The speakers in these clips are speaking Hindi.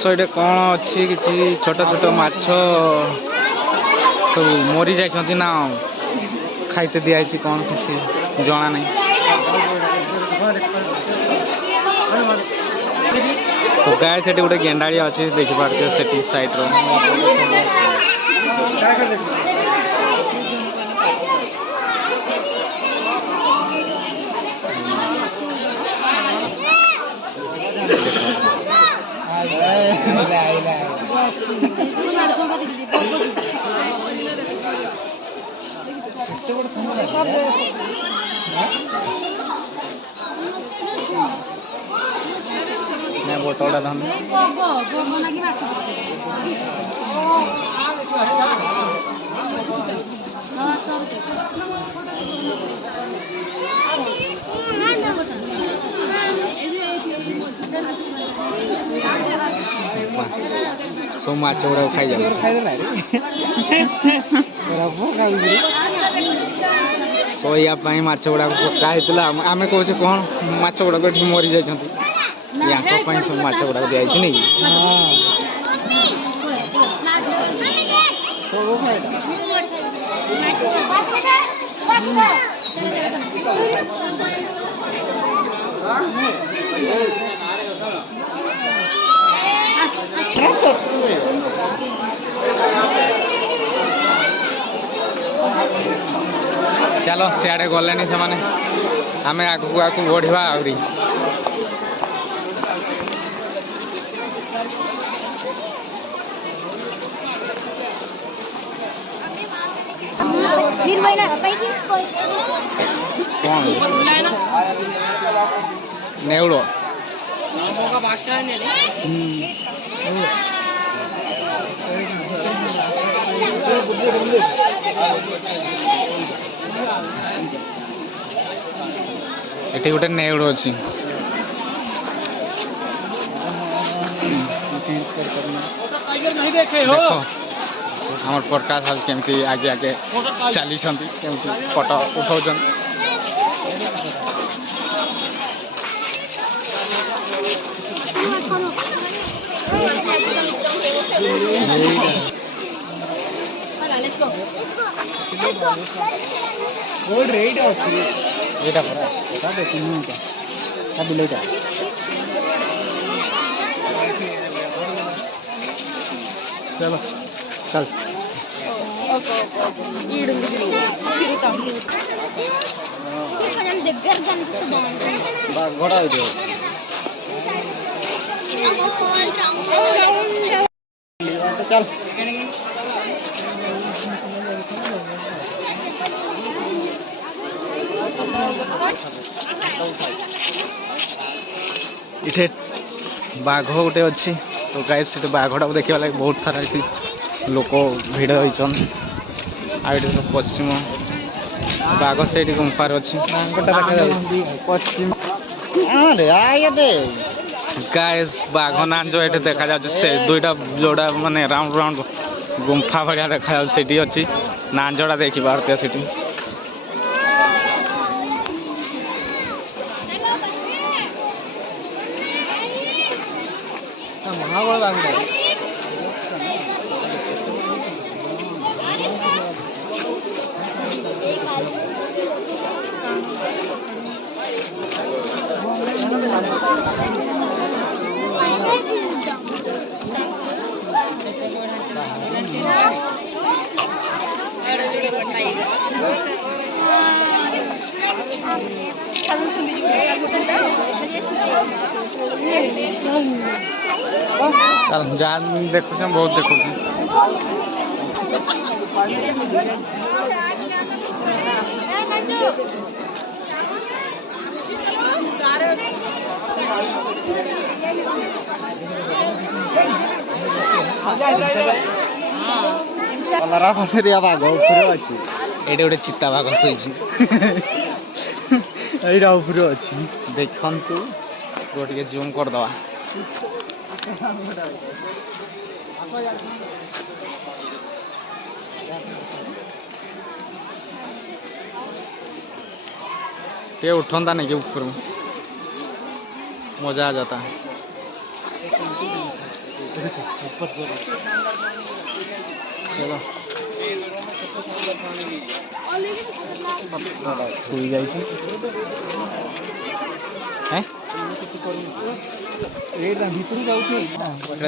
सो ये कौन अच्छी किसी छोट छोट माछ सब मरी जाइछंती ना खाइते दिखाई कौन किसी जना नहीं। तो गाय से गोटे गेंडाड़िया अच्छे देखिपारे से साइड रो बोटल धान सब माछ गुड़ा खाई सो या माछ गुड़ा पका आम कहे कौन माछ गुड़ा मरी जाइए सब माछ गुड़ा दिखाई नहीं चलो सियाड़े गले से माने आम आगू आगू बढ़ा आहरी नेवड़ो ये गोटे नेवड़ो अच्छी देखो हमर प्रकाश हाल केमती आगे आगे चली फोटो उठाऊ चलो चल चल इठे बाघ गोटे अच्छी तो गाय से बाघटा देखा लगे बहुत सारा ये लोक भिड़ होचन आ सब पश्चिम बाघ से गुंफार अच्छी गाय बाघ नांज ये देखा जा दुईटा जोड़ा माने राउंड राउंड गुंफा भाया देखा अच्छी नांजड़ा देखी पारते से चल जहाँ देखु बहुत देखु ये गोटे चिता बाघ शोची अच्छी देखु टे जूम करदे टे उठता नहीं कि ऊपर मजा आ जाता है। चलो शुई जा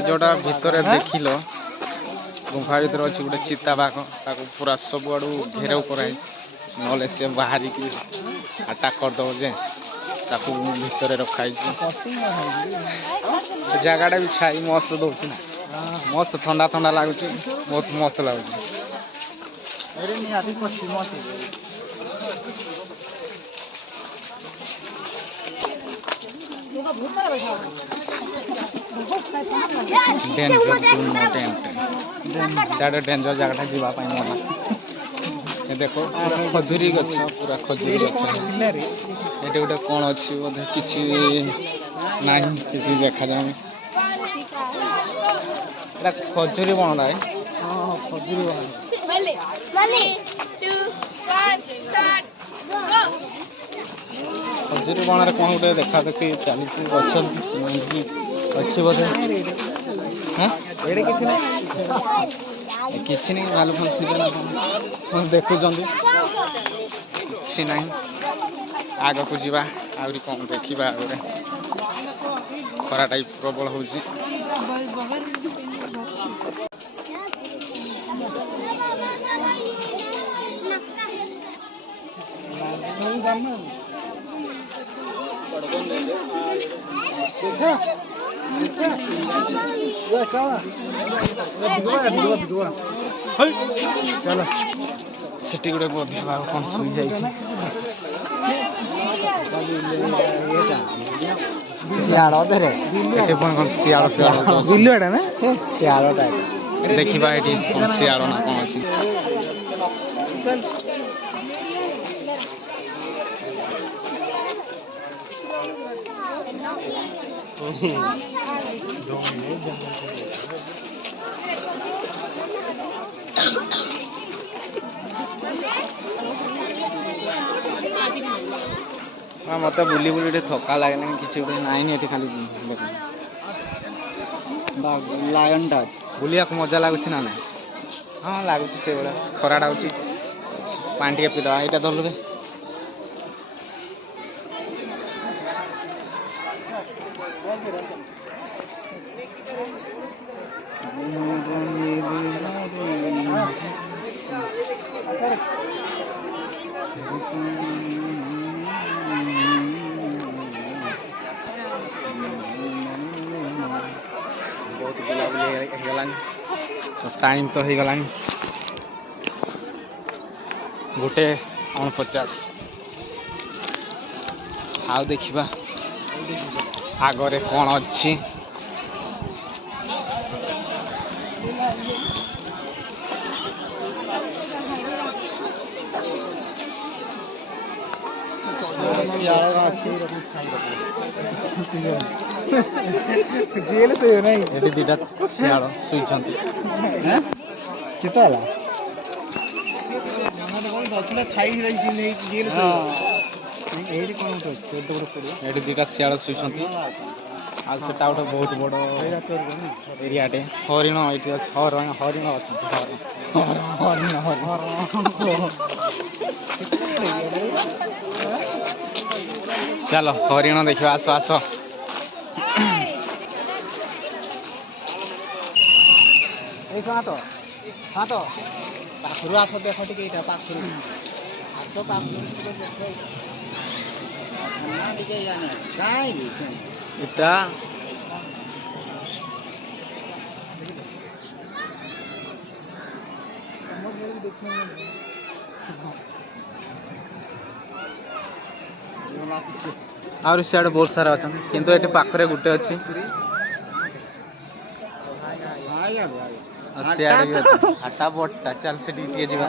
जोटा भितर देखिल गुंफा भर अच्छे गोटे चिता बाघ पूरा सब आड़ू घेराव कराई ना सी बाहर की अटाक करदेव जे भितर रखाई जगह भी छाई मस्त दौर मस्त ठंडा ठंडा लगुच बहुत मस्त लगुच डेंजर जगह जावाई मना देख खजुरी गछ पूरा खजुरी गछ ये गोटे कौन अच्छी बोधे किसी ना किसी देखा जाए खजुरी बनला है खजुरी खजुरी बण कौन गोटे देखा देखी चली गछ अच्छी बोधे किसी नहीं आलू फल देखुं कि ना आग को जीवा आहरी कौन देखा आगे खरा टाइप प्रबल हो चलो सेठी गोटे बोधे कौन शुई जा देखा ये सियाड़ ना कौन अच्छी मत बुली बुली थका लगे किसी गोटे ना खाली लायन टा बुलिया मजा लगुच ना ना हाँ लगुच से खराटा हो पानी टे पीदे यहाँ धरलु बहुत बुलाबुली तो टाइम तो हो गला 1:49 आउ देखा आगरे कौन अच्छी जेल से नहीं ये दीटा सियाड़ सुईचंती किताला जेल से एडी कोन तो एडी दीटा सियाड़ सुईचंती आ सेटा गोटे बहुत बड़ एरियाटे हरिण ये हरिण हरिण अच्छा हरिण चलो हरिण देखिए आस आस हाँ तो पाखरु आस देख टे पाखरु आस इटा और सियाड़े बहुत सारा अच्छा किंतु ये पाखरे गोटे अच्छी सियाड़े भी अच्छी हाटा बटा चल से जा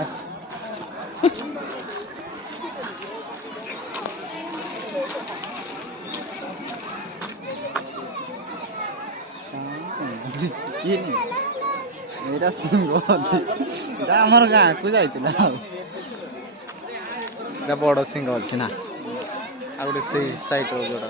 मेरा सिंह आमर गाँ को जाता बड़ सिंह अच्छी ना आ गोटे से साइड जोड़ा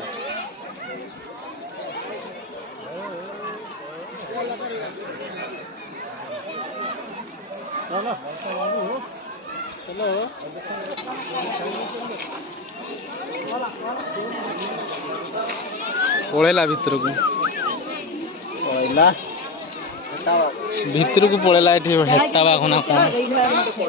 पलैला भितर को भितर को पलैला हेटा बाघ ना कौन